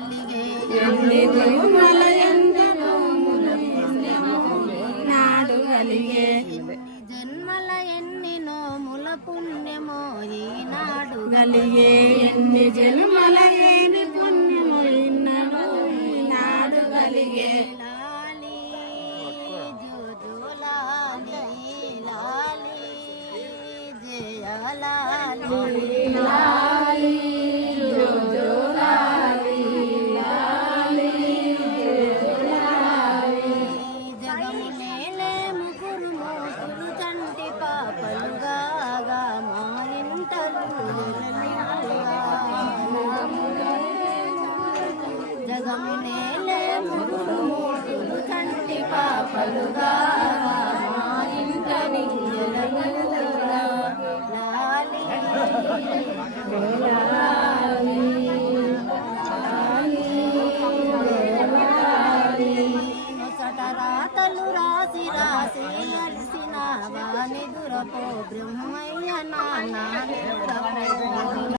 కలిగే ఎన్ని తిరుమల ఎన్నెన్నో నాడు కలిగే జన్మల ఎన్ని నోముల పుణ్యమో ఈనాడు కలిగే ఎన్ని జన్మల ఏని పుణ్యమో ఈనాడు కలిగే లాలి జోజో లాలి లాలి జయ లాలి లాలి జోజో లాలి లాలి జోజో లాలి జగము మేలే ముగ్గురు మోతులు చంటి పాపలుగా మా ఇంటలు జగము నేలే ముగ్గురు మోతులు చంటి పాపలుగా మా ఇంట నింజలుగా లాలి రాతలు రాసి రాసి అలసిన వాని దురపో బ్రహ్మయ్య నాన్న